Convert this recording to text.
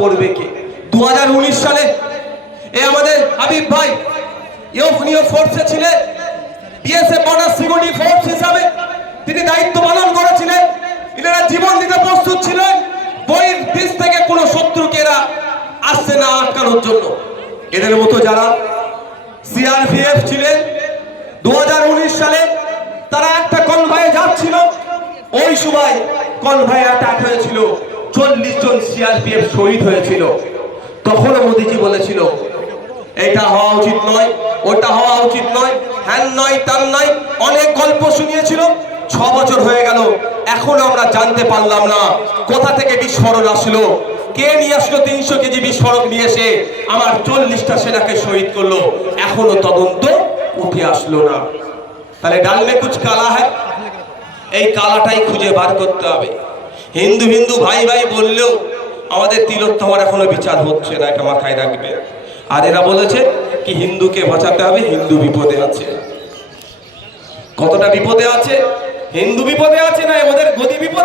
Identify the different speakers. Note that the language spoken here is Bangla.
Speaker 1: করবে কে? দু সালে এ আমাদের হাবিব ভাই ইউনিয় ফোর্সে ছিলেন। বিএসএফ বর্ডার সিকিউরিটি ফোর্স হিসাবে তিনি দায়িত্ব পালন করেছিলেন। এনারা জীবন দিতে প্রস্তুত ছিলেন। বইয়ের দেশ থেকে কোনো শত্রুকে এরা আসছে না আটকানোর জন্য। এদের মতো যারা সিআরপিএফ ছিলেন দু হাজার উনিশ সালে তারা একটা কনভয়ে যাচ্ছিল। ওই সময় কনভয়ে অ্যাটাক হয়েছিল। চল্লিশ জন সিআরপিএফ শহীদ হয়েছিল। তখন মোদিজি বলেছিল এটা হওয়া উচিত নয়, ওটা হওয়া উচিত নয়, হ্যান নয় তার নয়, অনেক গল্প শুনিয়েছিল, ছ বছর হয়ে গেল এখন আমরা জানতে পারলাম না, কোথা থেকে বিস্ফোরণ আসলো, কে নিয়ে আসলো তিনশো কেজি বিস্ফোরক নিয়ে এসে আমার চল্লিশটা সেনাকে শহীদ করল এখনও তদন্ত উঠে আসলো না। তাহলে ডাল মে কুচ কালা হ্যায় এই কালাটাই খুঁজে বার করতে হবে। হিন্দু হিন্দু ভাই ভাই বললেও আমাদের তিলোত্তমার এখনও বিচার হচ্ছে না এটা মাথায় রাখবে। আর এরা বলেছে কি হিন্দুকে বাঁচাতে হবে, হিন্দু বিপদে আছে। কতটা বিপদে আছে? হিন্দু বিপদে আছে না ওদের গদি বিপদে